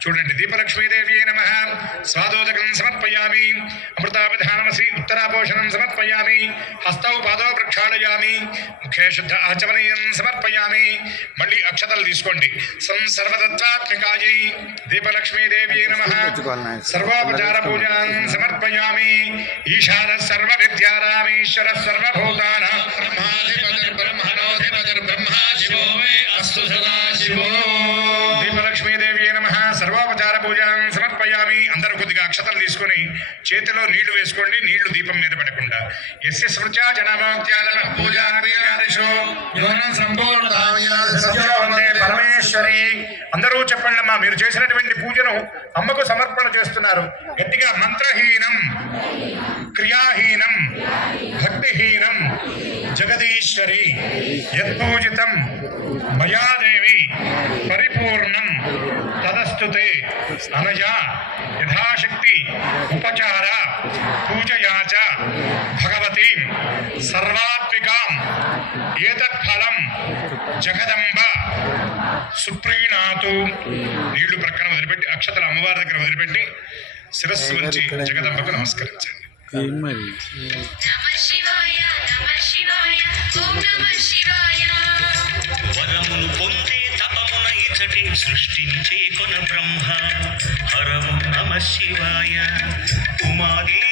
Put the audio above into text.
చూడండి దీపలక్ష్మీదేవి నమ స్వాదోదకం సమర్పయామి అమృతాభిధానమసి ఉత్తరాపోషణం సమర్పయామి హస్తౌ పాదో ప్రక్షాళయామి ముఖే శుద్ధ ఆచమనీయం సమర్పయామి మళ్ళీ అక్షతలు తీసుకోండి సం సర్వతత్వాత్మికాయై దీపలక్ష్మీదేవి నమ సర్వోపచార పూజాన్ సమర్పయామి ఈశాన సర్వ విద్యారామీశ్వర సర్వభూతాన బ్రహ్మా శివో మే అస్తు సదా అక్షతలు తీసుకొని చేతిలో నీళ్ళు వేసుకోండి. నీళ్ళు దీపం మీద పడకుండా. ఎస్య పరమేశ్వరి. అందరూ చెప్పండి అమ్మా మీరు చేసినటువంటి పూజను అమ్మకు సమర్పణ చేస్తున్నారు. గట్టిగా మంత్రహీనం క్రియాహీనం భక్తిహీనం జగదీశ్వరి యత్పూజితం మయాదేవి తదస్తుతే అనయా యథాశక్తి ఉపచార పూజయాచ భగవతి సర్వాత్మికాం ఏతత్ఫలం జగదంబ సుప్రీణాతు. నీళ్ళు ప్రక్కన వదిలిపెట్టి అక్షతల అమ్మవారి దగ్గర వదిలిపెట్టి శిరస్సు వంచి జగదంబకు నమస్కరించండి. తపమున సృష్టించే కొన బ్రహ్మ. హరము నమ శివాయ. ఉమాదేవి